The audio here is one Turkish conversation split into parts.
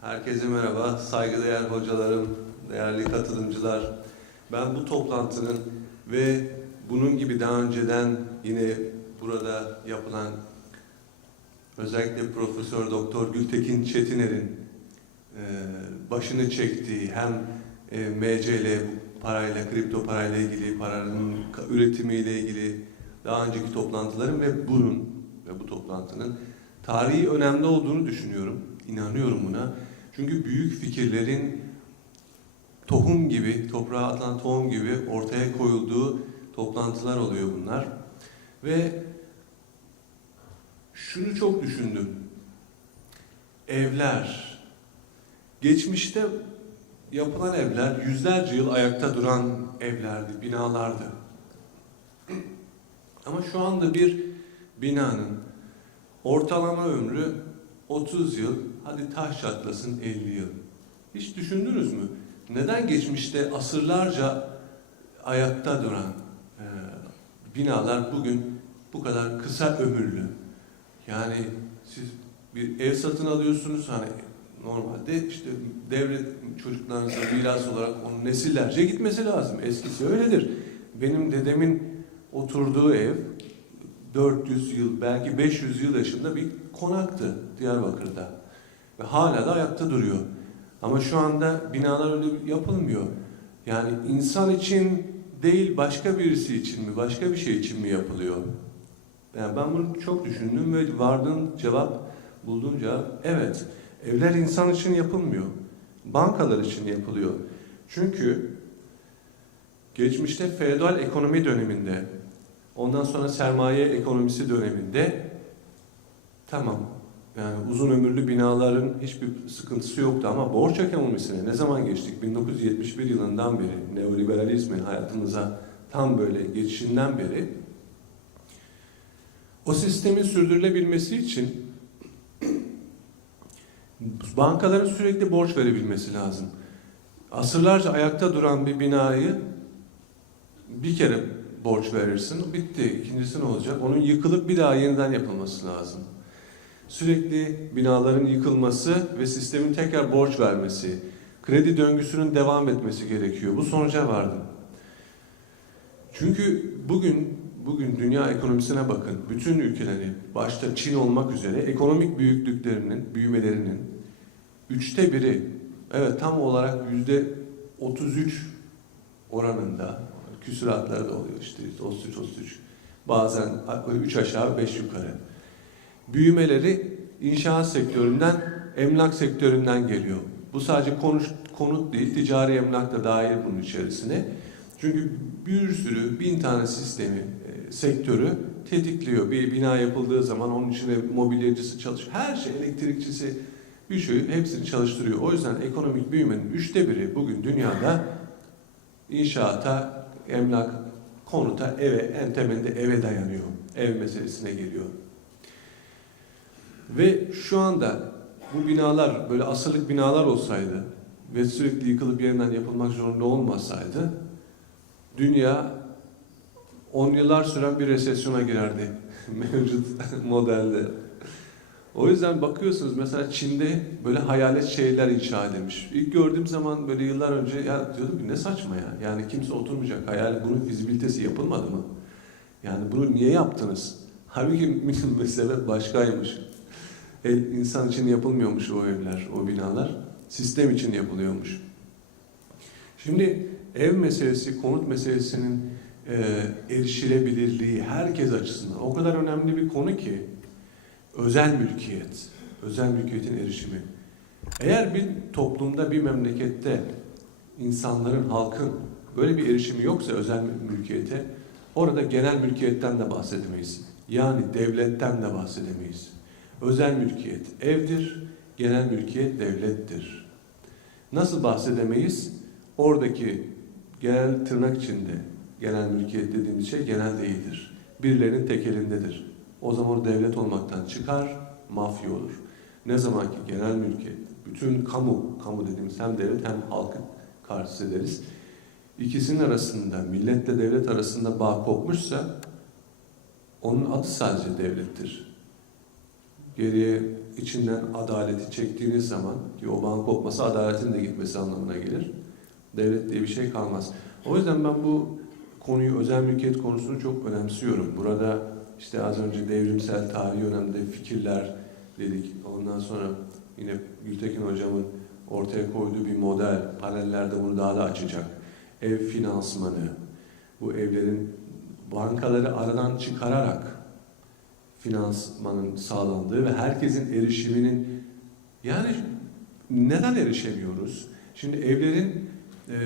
Herkese merhaba, saygıdeğer hocalarım, değerli katılımcılar. Ben bu toplantının ve bunun gibi daha önceden yine burada yapılan özellikle Profesör Doktor Gültekin Çetiner'in e, başını çektiği hem e, MCL parayla, kripto parayla ilgili, paranın üretimiyle ilgili daha önceki toplantıların ve bunun ve bu toplantının tarihi önemli olduğunu düşünüyorum. İnanıyorum buna. Çünkü büyük fikirlerin tohum gibi, toprağa atılan tohum gibi ortaya koyulduğu toplantılar oluyor bunlar. Ve şunu çok düşündüm. Evler, geçmişte yapılan evler yüzlerce yıl ayakta duran evlerdi, binalardı. Ama şu anda bir binanın ortalama ömrü 30 yıl, hadi taş çatlasın 50 yıl. Hiç düşündünüz mü? Neden geçmişte asırlarca ayakta duran e, binalar bugün bu kadar kısa ömürlü? Yani siz bir ev satın alıyorsunuz hani normalde işte devlet çocuklarınıza miras olarak onun nesillerce gitmesi lazım. Eskisi öyledir. Benim dedemin oturduğu ev 400 yıl belki 500 yıl yaşında bir konaktı Diyarbakır'da. Ve hala da ayakta duruyor. Ama şu anda binalar öyle yapılmıyor. Yani insan için değil başka birisi için mi, başka bir şey için mi yapılıyor? Yani ben bunu çok düşündüm ve vardığım cevap, bulduğum cevap evet. Evler insan için yapılmıyor. Bankalar için yapılıyor. Çünkü geçmişte feodal ekonomi döneminde, ondan sonra sermaye ekonomisi döneminde tamam yani uzun ömürlü binaların hiçbir sıkıntısı yoktu ama borç ekonomisine ne zaman geçtik? 1971 yılından beri neoliberalizmin hayatımıza tam böyle geçişinden beri o sistemin sürdürülebilmesi için bankaların sürekli borç verebilmesi lazım. Asırlarca ayakta duran bir binayı bir kere borç verirsin, bitti. İkincisi ne olacak? Onun yıkılıp bir daha yeniden yapılması lazım. Sürekli binaların yıkılması ve sistemin tekrar borç vermesi, kredi döngüsünün devam etmesi gerekiyor. Bu sonuca vardım. Çünkü bugün bugün dünya ekonomisine bakın. Bütün ülkeleri başta Çin olmak üzere ekonomik büyüklüklerinin, büyümelerinin üçte biri, evet tam olarak yüzde 33 oranında küsuratları da oluyor işte 33 33 bazen 3 aşağı 5 yukarı. Büyümeleri inşaat sektöründen, emlak sektöründen geliyor. Bu sadece konuş, konut değil, ticari emlak da dahil bunun içerisine. Çünkü bir sürü, bin tane sistemi, e, sektörü tetikliyor. Bir bina yapıldığı zaman onun içine mobilyacısı çalışıyor. Her şey, elektrikçisi, bir şey hepsini çalıştırıyor. O yüzden ekonomik büyümenin üçte biri bugün dünyada inşaata, emlak, konuta, eve, en temelinde eve dayanıyor. Ev meselesine geliyor. Ve şu anda bu binalar böyle asırlık binalar olsaydı ve sürekli yıkılıp yeniden yapılmak zorunda olmasaydı dünya 10 yıllar süren bir resesyona girerdi mevcut modelde. O yüzden bakıyorsunuz mesela Çin'de böyle hayalet şeyler inşa edilmiş. İlk gördüğüm zaman böyle yıllar önce ya diyordum ki ne saçma ya. Yani kimse oturmayacak. Hayal bunun fizibilitesi yapılmadı mı? Yani bunu niye yaptınız? Halbuki mesele başkaymış. E, insan için yapılmıyormuş o evler, o binalar. Sistem için yapılıyormuş. Şimdi ev meselesi, konut meselesinin e, erişilebilirliği herkes açısından o kadar önemli bir konu ki özel mülkiyet, özel mülkiyetin erişimi. Eğer bir toplumda, bir memlekette insanların, halkın böyle bir erişimi yoksa özel mülkiyete, orada genel mülkiyetten de bahsedemeyiz. Yani devletten de bahsedemeyiz. Özel mülkiyet evdir, genel mülkiyet devlettir. Nasıl bahsedemeyiz? Oradaki genel tırnak içinde genel mülkiyet dediğimiz şey genel değildir. Birilerinin tek elindedir. O zaman o devlet olmaktan çıkar, mafya olur. Ne zaman ki genel mülkiyet, bütün kamu, kamu dediğimiz hem devlet hem halkı karşısı ederiz. İkisinin arasında, milletle devlet arasında bağ kopmuşsa onun adı sadece devlettir. Geriye içinden adaleti çektiğiniz zaman ki o bağın kopması adaletin de gitmesi anlamına gelir. Devlet diye bir şey kalmaz. O yüzden ben bu konuyu özel mülkiyet konusunu çok önemsiyorum. Burada işte az önce devrimsel tarihi önemli fikirler dedik. Ondan sonra yine Gültekin hocamın ortaya koyduğu bir model, paralellerde bunu daha da açacak. Ev finansmanı, bu evlerin bankaları aradan çıkararak finansmanın sağlandığı ve herkesin erişiminin yani neden erişemiyoruz? Şimdi evlerin e,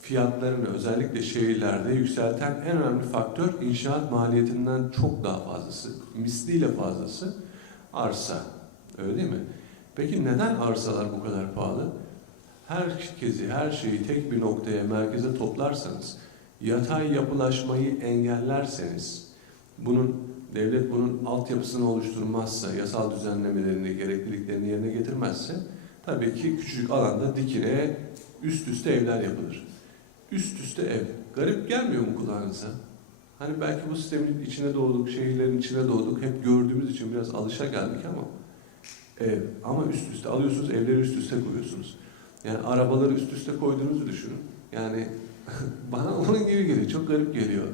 fiyatlarını özellikle şehirlerde yükselten en önemli faktör inşaat maliyetinden çok daha fazlası, misliyle fazlası arsa. Öyle değil mi? Peki neden arsalar bu kadar pahalı? Herkesi, her şeyi tek bir noktaya, merkeze toplarsanız, yatay yapılaşmayı engellerseniz, bunun devlet bunun altyapısını oluşturmazsa, yasal düzenlemelerini, gerekliliklerini yerine getirmezse, tabii ki küçücük alanda dikine üst üste evler yapılır. Üst üste ev. Garip gelmiyor mu kulağınıza? Hani belki bu sistemin içine doğduk, şehirlerin içine doğduk, hep gördüğümüz için biraz alışa geldik ama ev. Ama üst üste alıyorsunuz, evleri üst üste koyuyorsunuz. Yani arabaları üst üste koyduğunuzu düşünün. Yani bana onun gibi geliyor, çok garip geliyor.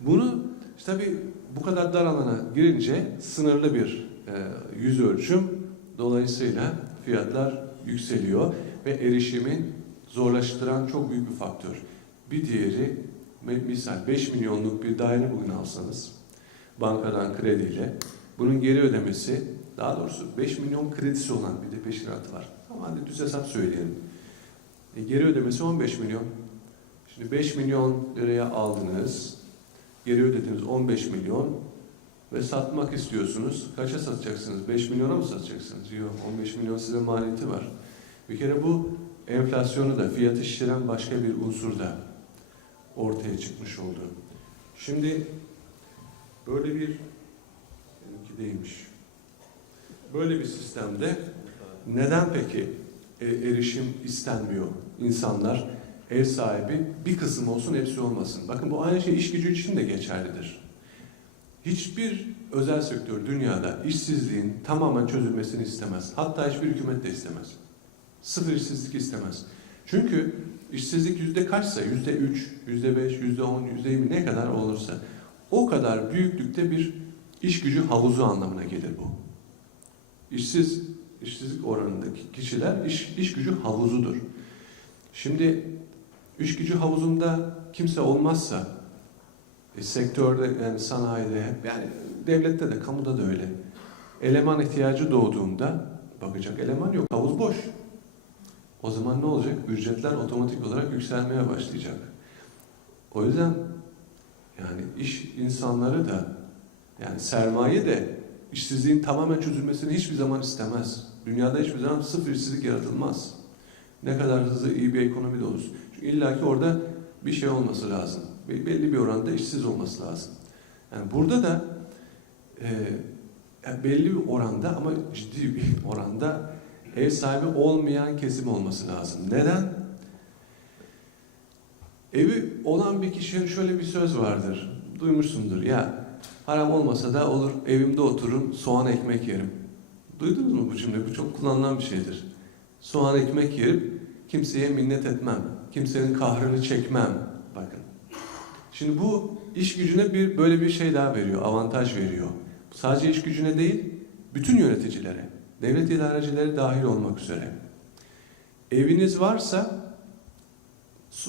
Bunu işte tabii bu kadar dar alana girince sınırlı bir e, yüz ölçüm dolayısıyla fiyatlar yükseliyor ve erişimi zorlaştıran çok büyük bir faktör. Bir diğeri misal 5 milyonluk bir daire bugün alsanız bankadan krediyle bunun geri ödemesi daha doğrusu 5 milyon kredisi olan bir de peşinatı var. Ama hadi düz hesap söyleyelim. E, geri ödemesi 15 milyon. Şimdi 5 milyon liraya aldınız. Geri ödediniz 15 milyon ve satmak istiyorsunuz. Kaça satacaksınız? 5 milyona mı satacaksınız? Yok 15 milyon size maliyeti var. Bir kere bu enflasyonu da fiyatı şişiren başka bir unsur da ortaya çıkmış oldu. Şimdi böyle bir benimki değilmiş. Böyle bir sistemde neden peki e, erişim istenmiyor insanlar? Ev sahibi bir kısım olsun hepsi olmasın. Bakın bu aynı şey iş gücü için de geçerlidir. Hiçbir özel sektör dünyada işsizliğin tamamen çözülmesini istemez. Hatta hiçbir hükümet de istemez. Sıfır işsizlik istemez. Çünkü işsizlik yüzde kaçsa, yüzde üç, yüzde beş, yüzde on, yüzde yirmi ne kadar olursa o kadar büyüklükte bir iş gücü havuzu anlamına gelir bu. İşsiz, işsizlik oranındaki kişiler iş, iş gücü havuzudur. Şimdi iş gücü havuzunda kimse olmazsa e, sektörde yani sanayide yani devlette de kamuda da öyle. Eleman ihtiyacı doğduğunda bakacak eleman yok. Havuz boş. O zaman ne olacak? Ücretler otomatik olarak yükselmeye başlayacak. O yüzden yani iş insanları da yani sermaye de işsizliğin tamamen çözülmesini hiçbir zaman istemez. Dünyada hiçbir zaman sıfır işsizlik yaratılmaz. Ne kadar hızlı iyi bir ekonomi de olursun. Çünkü illaki orada bir şey olması lazım. Be- Belli bir oranda işsiz olması lazım. Yani burada da e, belli bir oranda ama ciddi bir oranda ev sahibi olmayan kesim olması lazım. Neden? Evi olan bir kişinin şöyle bir söz vardır. Duymuşsundur. Ya param olmasa da olur evimde otururum soğan ekmek yerim. Duydunuz mu bu cümle? Bu çok kullanılan bir şeydir. Soğan ekmek yerim, kimseye minnet etmem. Kimsenin kahrını çekmem. Bakın. Şimdi bu iş gücüne bir böyle bir şey daha veriyor, avantaj veriyor. Sadece iş gücüne değil, bütün yöneticilere, devlet idarecileri dahil olmak üzere. Eviniz varsa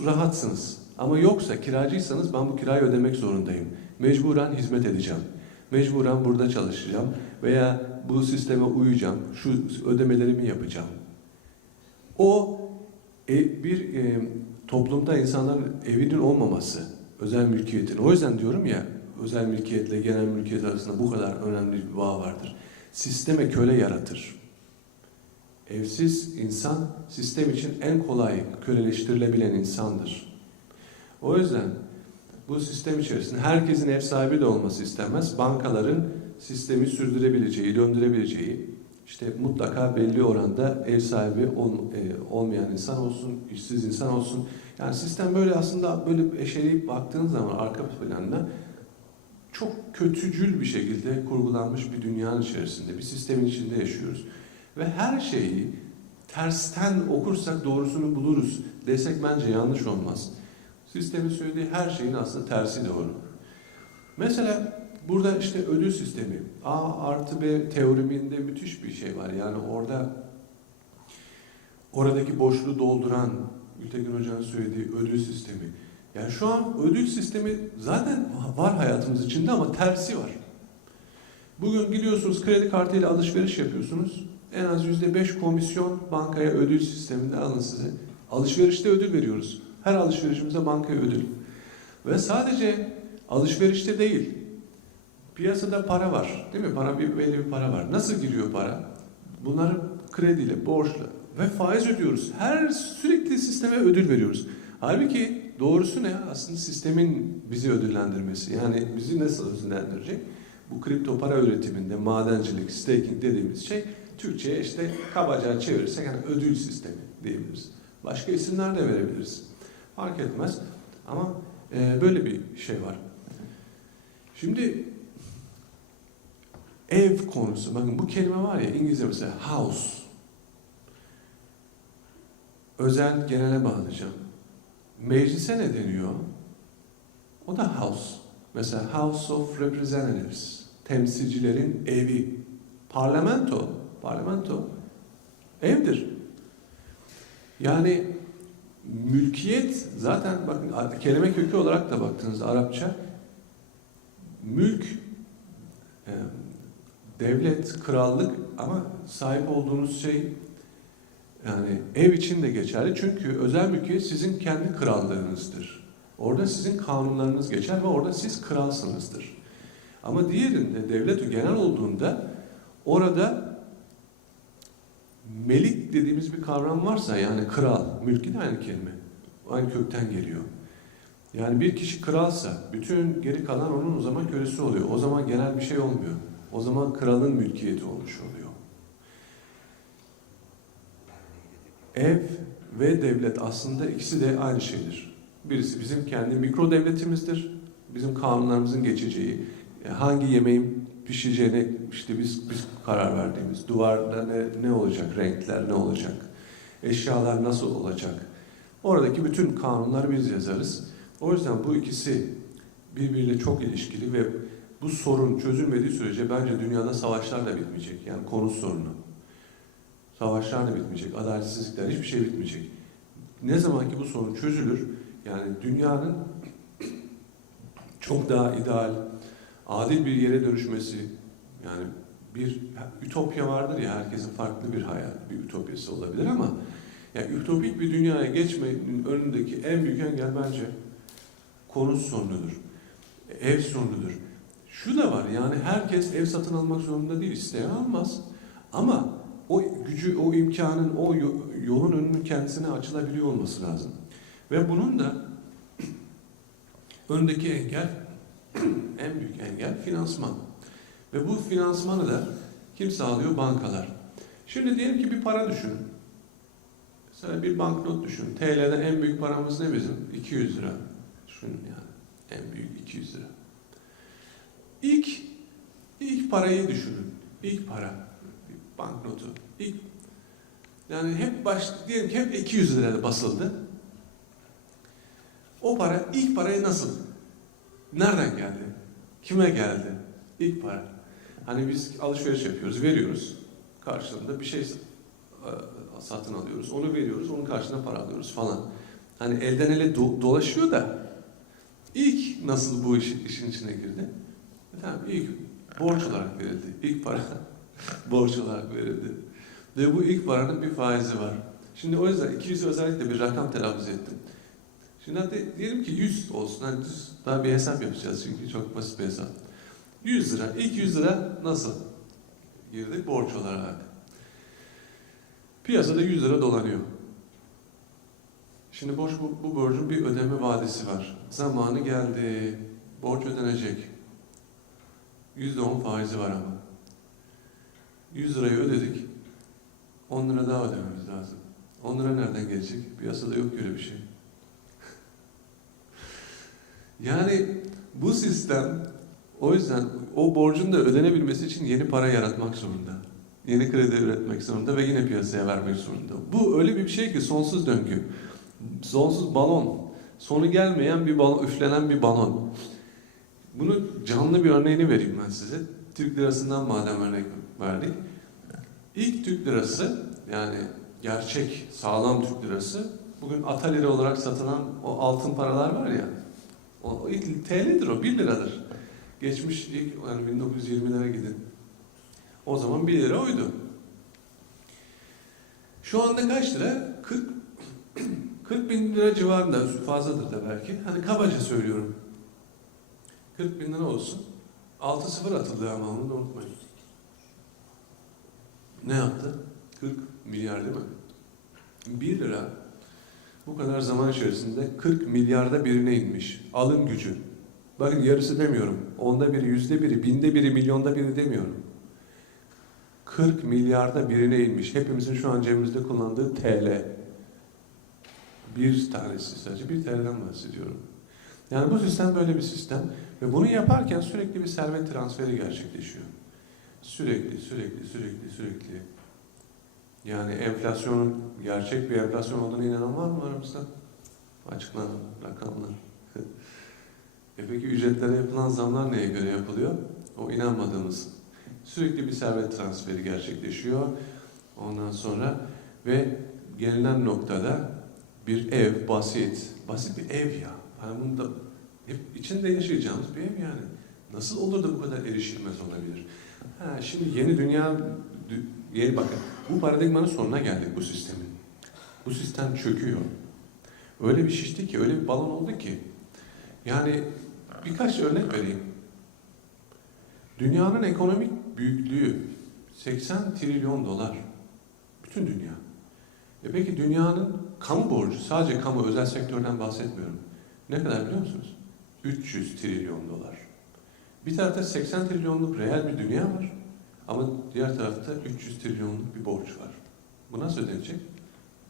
rahatsınız. Ama yoksa kiracıysanız ben bu kirayı ödemek zorundayım. Mecburen hizmet edeceğim. Mecburen burada çalışacağım veya bu sisteme uyacağım. Şu ödemelerimi yapacağım. O e, bir e, toplumda insanların evinin olmaması, özel mülkiyetin. O yüzden diyorum ya özel mülkiyetle genel mülkiyet arasında bu kadar önemli bir bağ vardır. Sisteme köle yaratır. Evsiz insan sistem için en kolay köleleştirilebilen insandır. O yüzden bu sistem içerisinde herkesin ev sahibi de olması istenmez. Bankaların sistemi sürdürebileceği, döndürebileceği, işte mutlaka belli oranda ev sahibi ol, e, olmayan insan olsun, işsiz insan olsun. Yani sistem böyle aslında böyle eşeleyip baktığın zaman arka planına çok kötücül bir şekilde kurgulanmış bir dünyanın içerisinde, bir sistemin içinde yaşıyoruz. Ve her şeyi tersten okursak doğrusunu buluruz desek bence yanlış olmaz. Sistemin söylediği her şeyin aslında tersi doğru. Mesela burada işte ödül sistemi, A artı B teoriminde müthiş bir şey var. Yani orada oradaki boşluğu dolduran Gültekin Hoca'nın söylediği ödül sistemi. Yani şu an ödül sistemi zaten var hayatımız içinde ama tersi var. Bugün gidiyorsunuz kredi kartıyla alışveriş yapıyorsunuz. En az yüzde beş komisyon bankaya ödül sisteminde alın size. Alışverişte ödül veriyoruz. Her alışverişimize bankaya ödül. Ve sadece alışverişte değil. Piyasada para var. Değil mi? Para bir belli bir para var. Nasıl giriyor para? Bunları krediyle, borçla ve faiz ödüyoruz. Her sürekli sisteme ödül veriyoruz. Halbuki doğrusu ne? Aslında sistemin bizi ödüllendirmesi. Yani bizi nasıl ödüllendirecek? Bu kripto para üretiminde madencilik, staking dediğimiz şey Türkçe'ye işte kabaca çevirirsek yani ödül sistemi diyebiliriz. Başka isimler de verebiliriz. Fark etmez. Ama e, böyle bir şey var. Şimdi ev konusu. Bakın bu kelime var ya İngilizce mesela house. Özel genele bağlayacağım. Meclise ne deniyor? O da house. Mesela House of Representatives. Temsilcilerin evi. Parlamento. Parlamento evdir. Yani mülkiyet zaten bakın kelime kökü olarak da baktığınızda Arapça mülk e, devlet, krallık ama sahip olduğunuz şey yani ev için de geçerli. Çünkü özel mülkiyet sizin kendi krallığınızdır. Orada sizin kanunlarınız geçer ve orada siz kralsınızdır. Ama diğerinde devlet genel olduğunda orada melik dediğimiz bir kavram varsa yani kral, mülki de aynı kelime. Aynı kökten geliyor. Yani bir kişi kralsa bütün geri kalan onun o zaman kölesi oluyor. O zaman genel bir şey olmuyor. O zaman kralın mülkiyeti olmuş oluyor. Ev ve devlet aslında ikisi de aynı şeydir. Birisi bizim kendi mikro devletimizdir. Bizim kanunlarımızın geçeceği, e, hangi yemeğin pişeceğine işte biz biz karar verdiğimiz, duvarda ne, ne olacak, renkler ne olacak, eşyalar nasıl olacak. Oradaki bütün kanunları biz yazarız. O yüzden bu ikisi birbiriyle çok ilişkili ve bu sorun çözülmediği sürece bence dünyada savaşlar da bitmeyecek. Yani konut sorunu. Savaşlar da bitmeyecek, adaletsizlikler hiçbir şey bitmeyecek. Ne zaman ki bu sorun çözülür, yani dünyanın çok daha ideal, adil bir yere dönüşmesi, yani bir ütopya vardır ya, herkesin farklı bir hayat, bir ütopyası olabilir ama yani ütopik bir dünyaya geçmenin önündeki en büyük engel bence konut sorunudur, ev sorunudur. Şu da var yani herkes ev satın almak zorunda değil, isteyen almaz. Ama o gücü, o imkanın, o yolun önünün kendisine açılabiliyor olması lazım. Ve bunun da öndeki engel, en büyük engel finansman. Ve bu finansmanı da kim sağlıyor? Bankalar. Şimdi diyelim ki bir para düşünün. Mesela bir banknot düşün. TL'de en büyük paramız ne bizim? 200 lira. Düşünün yani. En büyük 200 lira. İlk, ilk parayı düşünün. İlk para. Banknotu. İlk, yani hep baş, diyelim ki hep 200 liraya basıldı. O para, ilk parayı nasıl? Nereden geldi? Kime geldi? İlk para. Hani biz alışveriş yapıyoruz, veriyoruz. Karşılığında bir şey satın alıyoruz. Onu veriyoruz, onun karşılığında para alıyoruz falan. Hani elden ele do dolaşıyor da ilk nasıl bu iş, işin içine girdi? Efendim ilk borç olarak verildi. İlk para borç olarak verildi. Ve bu ilk paranın bir faizi var. Şimdi o yüzden 200'ü özellikle bir rakam telaffuz ettim. Şimdi hadi diyelim ki 100 olsun. Hani düz, daha bir hesap yapacağız çünkü çok basit bir hesap. 100 lira. İlk 100 lira nasıl? Girdi borç olarak. Piyasada 100 lira dolanıyor. Şimdi borç bu, bu borcun bir ödeme vadesi var. Zamanı geldi. Borç ödenecek. %10 faizi var ama. 100 lirayı ödedik. 10 lira daha ödememiz lazım. 10 lira nereden gelecek? Piyasada yok öyle bir şey. yani bu sistem O yüzden o borcun da ödenebilmesi için yeni para yaratmak zorunda. Yeni kredi üretmek zorunda ve yine piyasaya vermek zorunda. Bu öyle bir şey ki sonsuz döngü. Sonsuz balon. Sonu gelmeyen bir balon, üflenen bir balon. Bunu canlı bir örneğini vereyim ben size. Türk lirasından madem örnek verdik. İlk Türk lirası yani gerçek sağlam Türk lirası bugün ata lira olarak satılan o altın paralar var ya o ilk TL'dir o 1 liradır. Geçmiş ilk yani 1920'lere gidin. O zaman 1 lira oydu. Şu anda kaç lira? 40 40 bin lira civarında fazladır da belki. Hani kabaca söylüyorum. 40 bin lira olsun. 6 sıfır atıldı ama onu da unutmayın. Ne yaptı? 40 milyar değil mi? 1 lira bu kadar zaman içerisinde 40 milyarda birine inmiş. Alım gücü. Bakın yarısı demiyorum. Onda biri, yüzde biri, binde biri, milyonda biri demiyorum. 40 milyarda birine inmiş. Hepimizin şu an cebimizde kullandığı TL. Bir tanesi sadece bir TL'den bahsediyorum. Yani bu sistem böyle bir sistem. Ve bunu yaparken sürekli bir servet transferi gerçekleşiyor. Sürekli, sürekli, sürekli, sürekli. Yani enflasyonun gerçek bir enflasyon olduğunu inanan var mı aramızda? Açıklanan rakamlar. e peki ücretlere yapılan zamlar neye göre yapılıyor? O inanmadığımız. Sürekli bir servet transferi gerçekleşiyor. Ondan sonra ve gelinen noktada bir ev basit, basit bir ev ya. Hani bunu da hep içinde yaşayacağımız bir ev yani. Nasıl olur da bu kadar erişilmez olabilir? Ha, şimdi yeni dünya, yeni bakın, bu paradigmanın sonuna geldik bu sistemin. Bu sistem çöküyor. Öyle bir şişti ki, öyle bir balon oldu ki. Yani birkaç örnek vereyim. Dünyanın ekonomik büyüklüğü 80 trilyon dolar. Bütün dünya. E peki dünyanın kamu borcu, sadece kamu özel sektörden bahsetmiyorum. Ne kadar biliyor musunuz? 300 trilyon dolar. Bir tarafta 80 trilyonluk reel bir dünya var. Ama diğer tarafta 300 trilyonluk bir borç var. Bu nasıl ödenecek?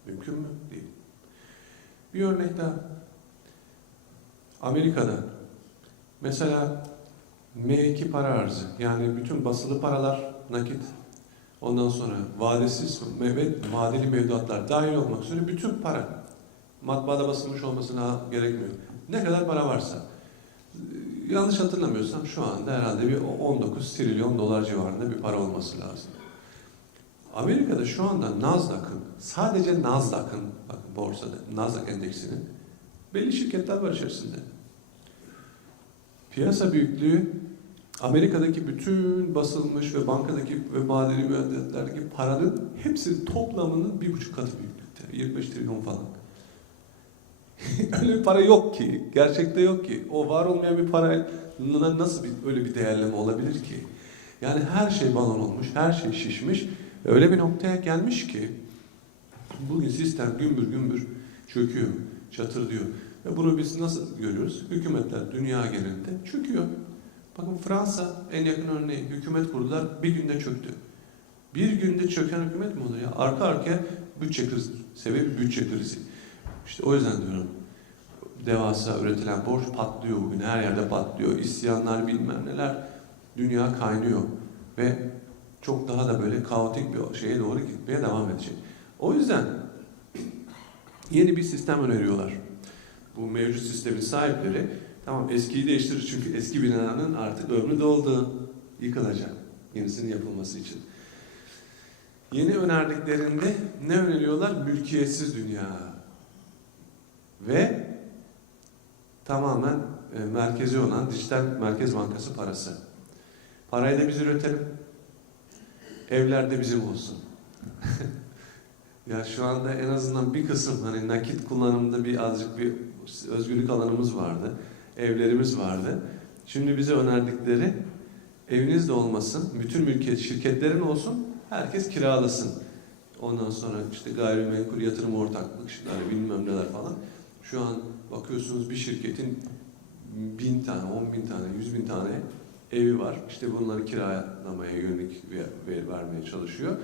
Mümkün mü? Değil. Bir örnek daha. Amerika'da mesela M2 para arzı yani bütün basılı paralar nakit ondan sonra vadesiz ve vadeli mevduatlar dahil olmak üzere bütün para matbaada basılmış olmasına gerekmiyor. Ne kadar para varsa yanlış hatırlamıyorsam şu anda herhalde bir 19 trilyon dolar civarında bir para olması lazım. Amerika'da şu anda Nasdaq'ın, sadece Nasdaq'ın, bakın borsada, Nasdaq endeksinin belli şirketler var içerisinde. Piyasa büyüklüğü Amerika'daki bütün basılmış ve bankadaki ve vadeli müeddetlerdeki paranın hepsi toplamının bir buçuk katı büyüklükte. 25 trilyon falan. öyle bir para yok ki. Gerçekte yok ki. O var olmayan bir para nasıl bir, öyle bir değerleme olabilir ki? Yani her şey balon olmuş, her şey şişmiş. Öyle bir noktaya gelmiş ki bugün sistem gümbür gümbür çöküyor, çatır diyor. Ve bunu biz nasıl görüyoruz? Hükümetler dünya genelinde çöküyor. Bakın Fransa en yakın örneği. Hükümet kurdular, bir günde çöktü. Bir günde çöken hükümet mi oluyor? Arka arkaya bütçe krizi. Sebebi bütçe krizi. İşte o yüzden diyorum devasa üretilen borç patlıyor bugün. Her yerde patlıyor. İsyanlar bilmem neler. Dünya kaynıyor. Ve çok daha da böyle kaotik bir şeye doğru gitmeye devam edecek. O yüzden yeni bir sistem öneriyorlar. Bu mevcut sistemin sahipleri tamam eskiyi değiştirir çünkü eski binanın artık ömrü doldu. Yıkılacak. Yenisinin yapılması için. Yeni önerdiklerinde ne öneriyorlar? Mülkiyetsiz dünya ve tamamen e, merkezi olan dijital merkez bankası parası. Parayı da biz üretelim. Evler de bizim olsun. ya şu anda en azından bir kısım hani nakit kullanımında bir azıcık bir özgürlük alanımız vardı. Evlerimiz vardı. Şimdi bize önerdikleri eviniz de olmasın, bütün mülkiyet şirketlerin olsun, herkes kiralasın. Ondan sonra işte gayrimenkul yatırım ortaklıkları bilmem neler falan. Şu an bakıyorsunuz bir şirketin bin tane, on bin tane, yüz bin tane evi var. İşte bunları kiralamaya yönelik vermeye çalışıyor.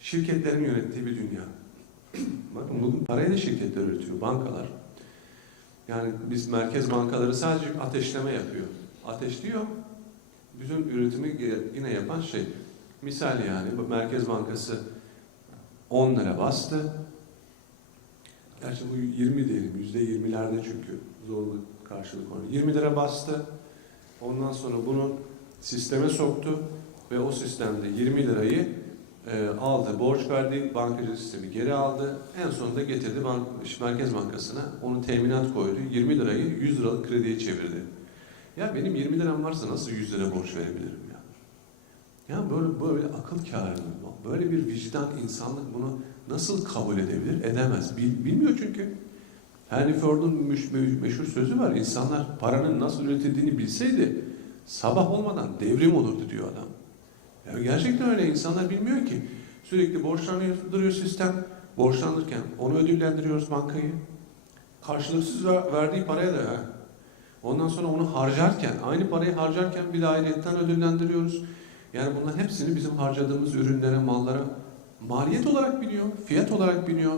Şirketlerin yönettiği bir dünya. Bakın bugün parayı da şirketler üretiyor, bankalar. Yani biz merkez bankaları sadece ateşleme yapıyor. Ateşliyor, bütün üretimi yine yapan şey. Misal yani Merkez Bankası 10 lira bastı. Gerçi bu 20 diyelim, yüzde 20'lerde çünkü zorlu karşılık var. 20 lira bastı. Ondan sonra bunu sisteme soktu ve o sistemde 20 lirayı e, aldı, borç verdi, bankacılık sistemi geri aldı. En sonunda getirdi bank, Merkez Bankası'na, onu teminat koydu. 20 lirayı 100 liralık krediye çevirdi. Ya benim 20 liram varsa nasıl 100 lira borç verebilirim ya? Ya böyle böyle akıl kârı, böyle bir vicdan, insanlık bunu nasıl kabul edebilir? Edemez. Bil- bilmiyor çünkü. Henry Ford'un meşhur sözü var. İnsanlar paranın nasıl üretildiğini bilseydi sabah olmadan devrim olurdu diyor adam. Ya gerçekten öyle. İnsanlar bilmiyor ki. Sürekli borçlanıyor duruyor sistem. Borçlanırken onu ödüllendiriyoruz bankayı. Karşılıksız ver- verdiği paraya da ha. Ondan sonra onu harcarken, aynı parayı harcarken bir de ayrıyetten ödüllendiriyoruz. Yani bunların hepsini bizim harcadığımız ürünlere, mallara maliyet olarak biniyor, fiyat olarak biniyor.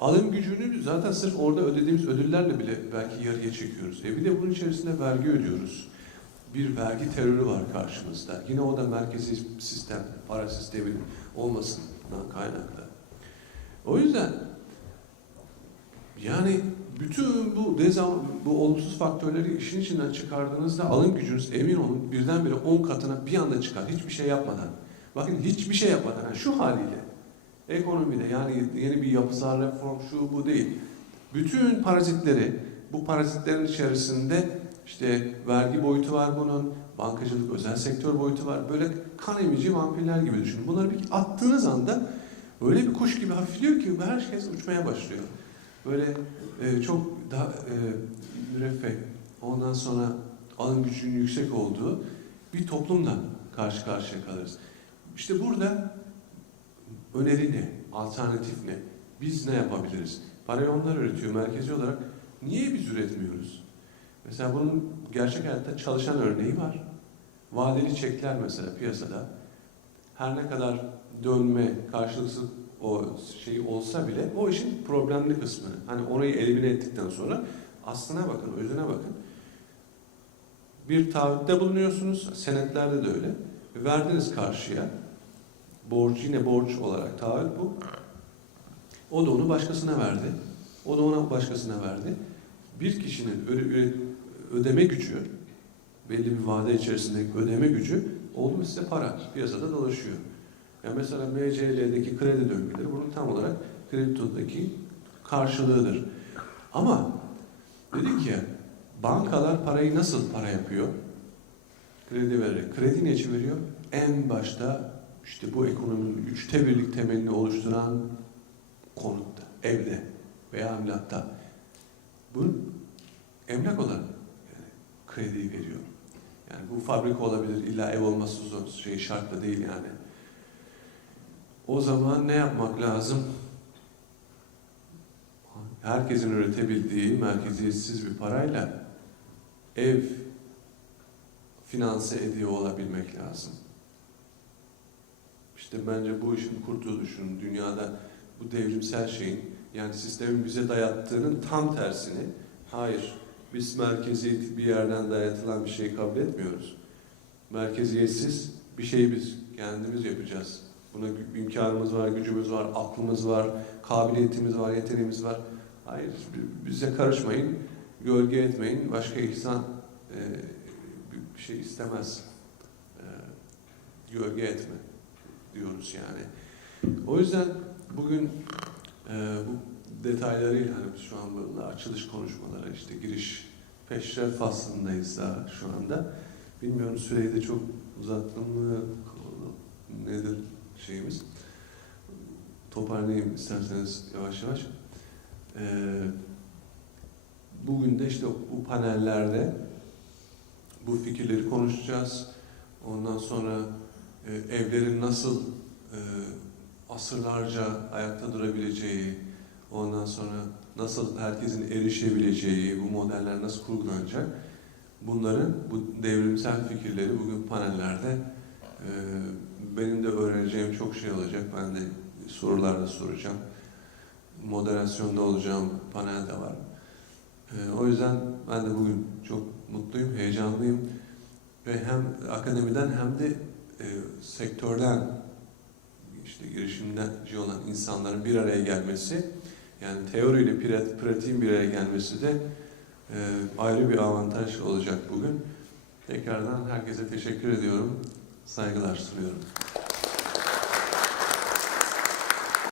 Alım gücünü zaten sırf orada ödediğimiz ödüllerle bile belki yarıya çekiyoruz. E bir de bunun içerisinde vergi ödüyoruz. Bir vergi terörü var karşımızda. Yine o da merkezi sistem, para sistemin olmasından kaynaklı. O yüzden yani bütün bu dezam, bu olumsuz faktörleri işin içinden çıkardığınızda alım gücünüz emin olun birdenbire 10 katına bir anda çıkar. Hiçbir şey yapmadan. Bakın hiçbir şey yapmadan. yani şu haliyle. Ekonomide yani yeni bir yapısal reform şu bu değil. Bütün parazitleri bu parazitlerin içerisinde işte vergi boyutu var bunun, bankacılık özel sektör boyutu var. Böyle kan emici vampirler gibi düşünün. Bunları bir attığınız anda öyle bir kuş gibi hafifliyor ki herkes uçmaya başlıyor. Böyle e, çok daha e, müreffeh, ondan sonra alım gücünün yüksek olduğu bir toplumla karşı karşıya kalırız. İşte burada öneri ne? Alternatif ne? Biz ne yapabiliriz? Parayı onlar üretiyor merkezi olarak. Niye biz üretmiyoruz? Mesela bunun gerçek hayatta çalışan örneği var. Vadeli çekler mesela piyasada. Her ne kadar dönme, karşılıksız o şey olsa bile o işin problemli kısmı. Hani orayı elimine ettikten sonra aslına bakın, özüne bakın. Bir taahhütte bulunuyorsunuz, senetlerde de öyle. Verdiniz karşıya. Borç yine borç olarak taahhüt bu. O da onu başkasına verdi. O da ona başkasına verdi. Bir kişinin öde- öde- ödeme gücü, belli bir vade içerisindeki ödeme gücü oldu mu size para piyasada dolaşıyor. Yani mesela MCL'deki kredi döngüleri bunun tam olarak kriptodaki karşılığıdır. Ama dedik ya bankalar parayı nasıl para yapıyor? Kredi vererek. Kredi ne veriyor? En başta işte bu ekonominin üçte birlik temelini oluşturan konutta, evde veya emlakta. Bu emlak olarak yani krediyi veriyor. Yani bu fabrika olabilir, illa ev olması zor, şey şart da değil yani. O zaman ne yapmak lazım? Herkesin üretebildiği merkeziyetsiz bir parayla ev finanse ediyor olabilmek lazım. İşte bence bu işin kurtuluşunun dünyada bu devrimsel şeyin yani sistemin bize dayattığının tam tersini hayır biz merkeziyet bir yerden dayatılan bir şey kabul etmiyoruz. Merkeziyetsiz bir şeyi biz kendimiz yapacağız. Buna imkanımız var, gücümüz var, aklımız var, kabiliyetimiz var, yeteneğimiz var. Hayır, bi- bize karışmayın, gölge etmeyin, başka ihsan e, bir şey istemez. E, gölge etme diyoruz yani. O yüzden bugün e, bu detaylarıyla hani şu an böyle açılış konuşmaları, işte giriş peşref faslındayız daha şu anda. Bilmiyorum süreyi de çok uzattım mı, nedir şeyimiz. Toparlayayım isterseniz yavaş yavaş. Ee, bugün de işte bu panellerde bu fikirleri konuşacağız. Ondan sonra e, evlerin nasıl e, asırlarca ayakta durabileceği, ondan sonra nasıl herkesin erişebileceği, bu modeller nasıl kurgulanacak, bunların bu devrimsel fikirleri bugün panellerde e, benim de öğreneceğim çok şey olacak. Ben de sorular da soracağım. Moderasyonda olacağım panel de var. O yüzden ben de bugün çok mutluyum, heyecanlıyım. ve hem akademiden hem de e, sektörden işte girişimci olan insanların bir araya gelmesi yani teoriyle prat- pratiğin bir araya gelmesi de e, ayrı bir avantaj olacak bugün. Tekrardan herkese teşekkür ediyorum. Saygılar sunuyorum.